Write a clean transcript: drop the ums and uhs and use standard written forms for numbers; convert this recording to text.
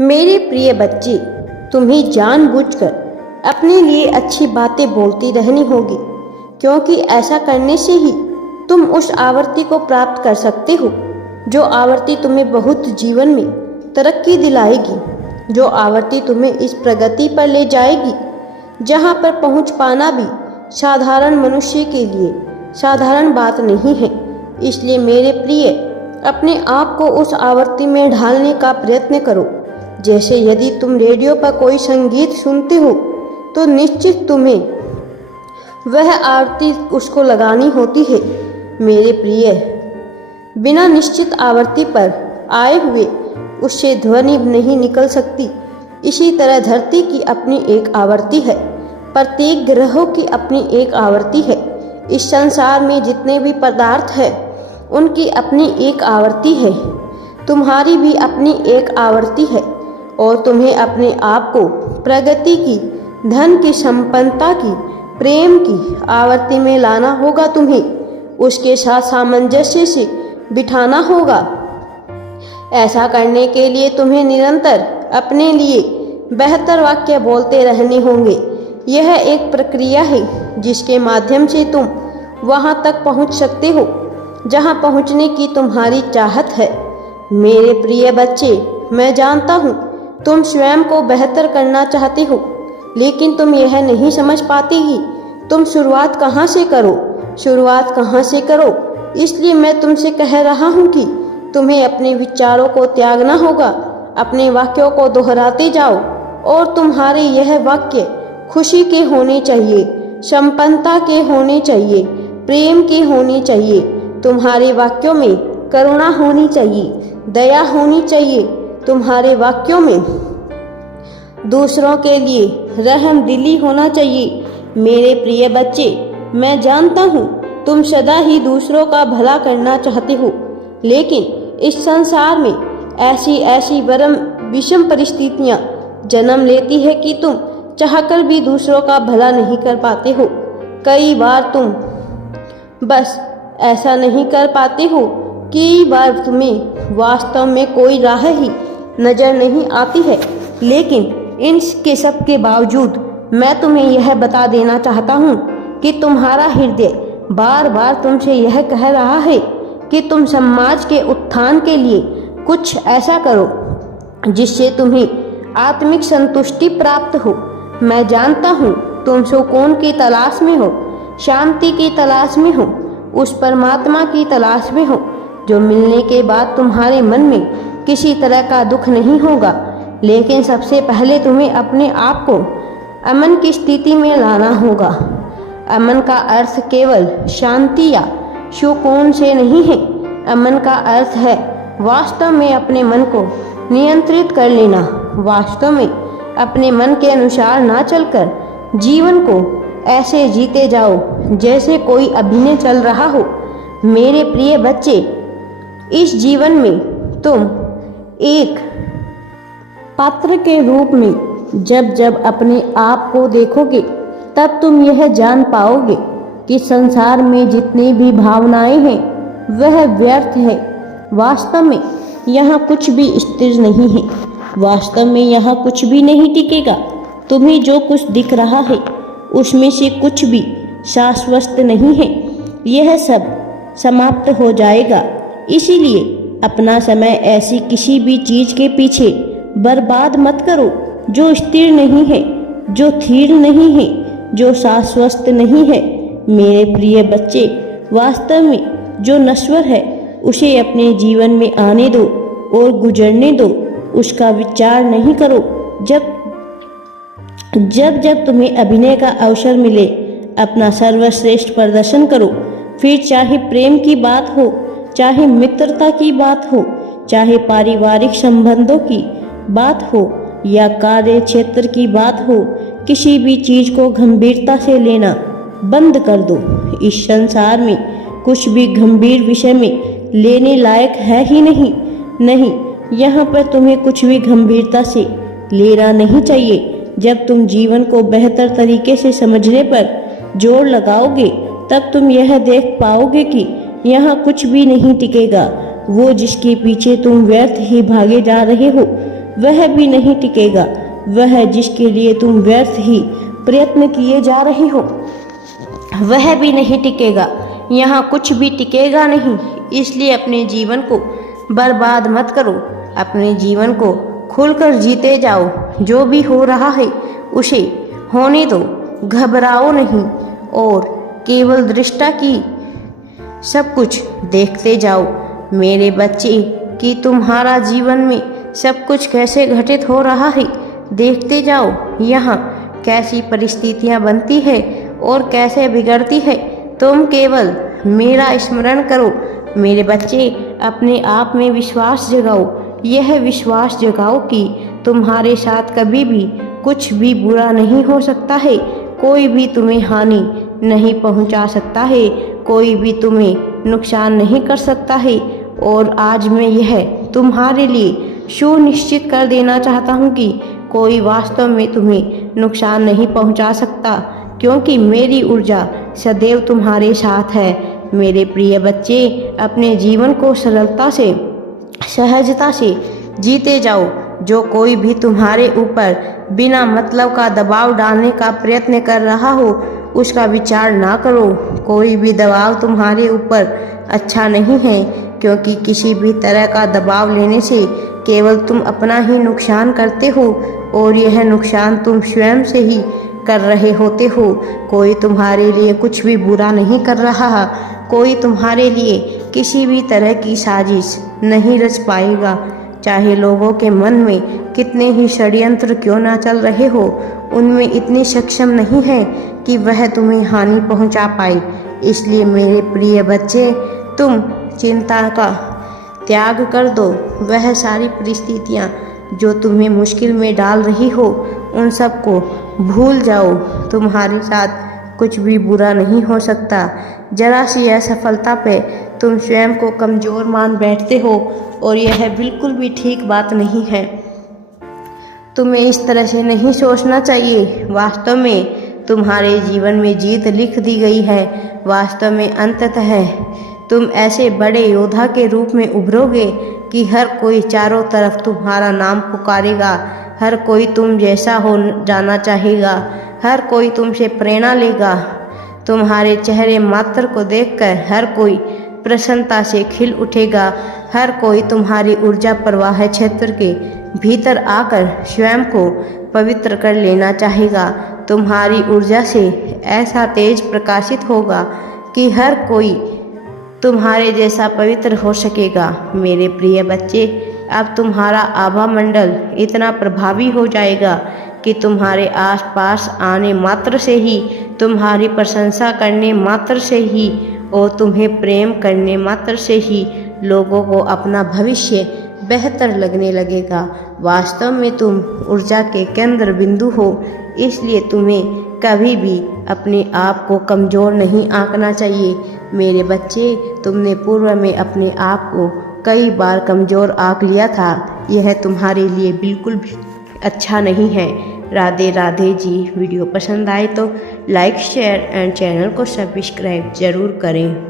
मेरे प्रिय बच्चे, तुम्हें जानबूझकर अपने लिए अच्छी बातें बोलती रहनी होगी, क्योंकि ऐसा करने से ही तुम उस आवर्ती को प्राप्त कर सकते हो जो आवर्ती तुम्हें बहुत जीवन में तरक्की दिलाएगी, जो आवर्ती तुम्हें इस प्रगति पर ले जाएगी जहां पर पहुंच पाना भी साधारण मनुष्य के लिए साधारण बात नहीं है। इसलिए मेरे प्रिय, अपने आप को उस आवर्ती में ढालने का प्रयत्न करो। जैसे यदि तुम रेडियो पर कोई संगीत सुनते हो तो निश्चित तुम्हें वह आवृत्ति उसको लगानी होती है। मेरे प्रिय, बिना निश्चित आवृत्ति पर आए हुए उससे ध्वनि नहीं निकल सकती। इसी तरह धरती की अपनी एक आवृत्ति है, प्रत्येक ग्रहों की अपनी एक आवृत्ति है। इस संसार में जितने भी पदार्थ हैं उनकी अपनी एक आवृत्ति है। तुम्हारी भी अपनी एक आवृत्ति है और तुम्हें अपने आप को प्रगति की, धन की, संपन्नता की, प्रेम की आवृत्ति में लाना होगा। तुम्हें उसके साथ सामंजस्य से बिठाना होगा। ऐसा करने के लिए तुम्हें निरंतर अपने लिए बेहतर वाक्य बोलते रहने होंगे। यह एक प्रक्रिया है जिसके माध्यम से तुम वहां तक पहुंच सकते हो जहां पहुंचने की तुम्हारी चाहत है। मेरे प्रिय बच्चे, मैं जानता हूं तुम स्वयं को बेहतर करना चाहते हो, लेकिन तुम यह नहीं समझ पाते कि तुम शुरुआत कहाँ से करो। इसलिए मैं तुमसे कह रहा हूँ कि तुम्हें अपने विचारों को त्यागना होगा। अपने वाक्यों को दोहराते जाओ और तुम्हारे यह वाक्य खुशी के होने चाहिए, संपन्नता के होने चाहिए, प्रेम के होने चाहिए। तुम्हारे वाक्यों में करुणा होनी चाहिए, दया होनी चाहिए। तुम्हारे वाक्यों में दूसरों के लिए रहम दिली होना चाहिए। मेरे प्रिय बच्चे, मैं जानता हूँ तुम सदा ही दूसरों का भला करना चाहते हो, लेकिन इस संसार में ऐसी विषम परिस्थितियाँ जन्म लेती है कि तुम चाहकर भी दूसरों का भला नहीं कर पाते हो। कई बार तुम बस ऐसा नहीं कर पाते हो, कई बार तुम्हें वास्तव में कोई राह ही नजर नहीं आती है। लेकिन इनके सब के बावजूद मैं तुम्हें यह बता देना चाहता हूँ कि तुम्हारा हृदय बार बार तुमसे यह कह रहा है कि तुम समाज के उत्थान के लिए कुछ ऐसा करो जिससे तुम्हें आत्मिक संतुष्टि प्राप्त हो। मैं जानता हूँ तुम सुकून की तलाश में हो, शांति की तलाश में हो, उस परमात्मा की तलाश में हो जो मिलने के बाद तुम्हारे मन में किसी तरह का दुख नहीं होगा। लेकिन सबसे पहले तुम्हें अपने आप को अमन की स्थिति में लाना होगा। अमन का अर्थ केवल शांति या सुकून से नहीं है। अमन का अर्थ है वास्तव में अपने मन को नियंत्रित कर लेना, वास्तव में अपने मन के अनुसार ना चलकर जीवन को ऐसे जीते जाओ जैसे कोई अभिनय चल रहा हो। मेरे प्रिय बच्चे, इस जीवन में तुम एक पात्र के रूप में जब अपने आप को देखोगे तब तुम यह जान पाओगे कि संसार में जितनी भी भावनाएं हैं वह व्यर्थ है। वास्तव में यहाँ कुछ भी स्थिर नहीं है, वास्तव में यहाँ कुछ भी नहीं टिकेगा। तुम्हें जो कुछ दिख रहा है उसमें से कुछ भी शाश्वत नहीं है, यह सब समाप्त हो जाएगा। इसीलिए अपना समय ऐसी किसी भी चीज के पीछे बर्बाद मत करो जो स्थिर नहीं है, जो थीर नहीं है, जो शाश्वत नहीं है। मेरे प्रिय बच्चे, वास्तव में जो नश्वर है उसे अपने जीवन में आने दो और गुजरने दो, उसका विचार नहीं करो। जब तुम्हें अभिनय का अवसर मिले अपना सर्वश्रेष्ठ प्रदर्शन करो। फिर चाहे प्रेम की बात हो, चाहे मित्रता की बात हो, चाहे पारिवारिक संबंधों की बात हो या कार्य क्षेत्र की बात हो, किसी भी चीज को गंभीरता से लेना बंद कर दो। इस संसार में कुछ भी गंभीर विषय में लेने लायक है ही नहीं। यहाँ पर तुम्हें कुछ भी गंभीरता से लेना नहीं चाहिए। जब तुम जीवन को बेहतर तरीके से समझने पर जोर लगाओगे तब तुम यह देख पाओगे कि यहाँ कुछ भी नहीं टिकेगा। वो जिसके पीछे तुम व्यर्थ ही भागे जा रहे हो वह भी नहीं टिकेगा। वह जिसके लिए तुम व्यर्थ ही प्रयत्न किए जा रहे हो वह भी नहीं टिकेगा। यहाँ कुछ भी टिकेगा नहीं। इसलिए अपने जीवन को बर्बाद मत करो। अपने जीवन को खुलकर जीते जाओ। जो भी हो रहा है उसे होने दो, घबराओ नहीं और केवल दृष्टा की सब कुछ देखते जाओ। मेरे बच्चे कि तुम्हारा जीवन में सब कुछ कैसे घटित हो रहा है देखते जाओ। यहाँ कैसी परिस्थितियाँ बनती है और कैसे बिगड़ती है। तुम केवल मेरा स्मरण करो। मेरे बच्चे अपने आप में विश्वास जगाओ। यह विश्वास जगाओ कि तुम्हारे साथ कभी भी कुछ भी बुरा नहीं हो सकता है। कोई भी तुम्हें हानि नहीं पहुंचा सकता है। कोई भी तुम्हें नुकसान नहीं कर सकता है। और आज मैं यह तुम्हारे लिए सुनिश्चित कर देना चाहता हूँ कि कोई वास्तव में तुम्हें नुकसान नहीं पहुंचा सकता, क्योंकि मेरी ऊर्जा सदैव तुम्हारे साथ है। मेरे प्रिय बच्चे, अपने जीवन को सरलता से, सहजता से जीते जाओ। जो कोई भी तुम्हारे ऊपर बिना मतलब का दबाव डालने का प्रयत्न कर रहा हो उसका विचार ना करो। कोई भी दबाव तुम्हारे ऊपर अच्छा नहीं है, क्योंकि किसी भी तरह का दबाव लेने से केवल तुम अपना ही नुकसान करते हो और यह नुकसान तुम स्वयं से ही कर रहे होते हो। कोई तुम्हारे लिए कुछ भी बुरा नहीं कर रहा। कोई तुम्हारे लिए किसी भी तरह की साजिश नहीं रच पाएगा। चाहे लोगों के मन में कितने ही षड्यंत्र क्यों ना चल रहे हो, उनमें इतनी सक्षम नहीं है कि वह तुम्हें हानि पहुंचा पाए। इसलिए मेरे प्रिय बच्चे, तुम चिंता का त्याग कर दो। वह सारी परिस्थितियाँ जो तुम्हें मुश्किल में डाल रही हो उन सब को भूल जाओ। तुम्हारे साथ कुछ भी बुरा नहीं हो सकता। जरा सी असफलता पे तुम स्वयं को कमज़ोर मान बैठते हो और यह बिल्कुल भी ठीक बात नहीं है। तुम्हें इस तरह से नहीं सोचना चाहिए। वास्तव में तुम्हारे जीवन में जीत लिख दी गई है। वास्तव में अंततः तुम ऐसे बड़े योद्धा के रूप में उभरोगे कि हर कोई चारों तरफ तुम्हारा नाम पुकारेगा। हर कोई तुम जैसा हो जाना चाहेगा। हर कोई तुमसे प्रेरणा लेगा। तुम्हारे चेहरे मात्र को देखकर हर कोई प्रसन्नता से खिल उठेगा। हर कोई तुम्हारी ऊर्जा प्रवाह क्षेत्र के भीतर आकर स्वयं को पवित्र कर लेना चाहेगा। तुम्हारी ऊर्जा से ऐसा तेज प्रकाशित होगा कि हर कोई तुम्हारे जैसा पवित्र हो सकेगा। मेरे प्रिय बच्चे, अब तुम्हारा आभा मंडल इतना प्रभावी हो जाएगा कि तुम्हारे आसपास आने मात्र से ही, तुम्हारी प्रशंसा करने मात्र से ही और तुम्हें प्रेम करने मात्र से ही लोगों को अपना भविष्य बेहतर लगने लगेगा। वास्तव में तुम ऊर्जा के केंद्र बिंदु हो। इसलिए तुम्हें कभी भी अपने आप को कमज़ोर नहीं आंकना चाहिए। मेरे बच्चे, तुमने पूर्व में अपने आप को कई बार कमज़ोर आंक लिया था। यह तुम्हारे लिए बिल्कुल भी अच्छा नहीं है। राधे राधे जी। वीडियो पसंद आए तो लाइक, शेयर एंड चैनल को सब्सक्राइब ज़रूर करें।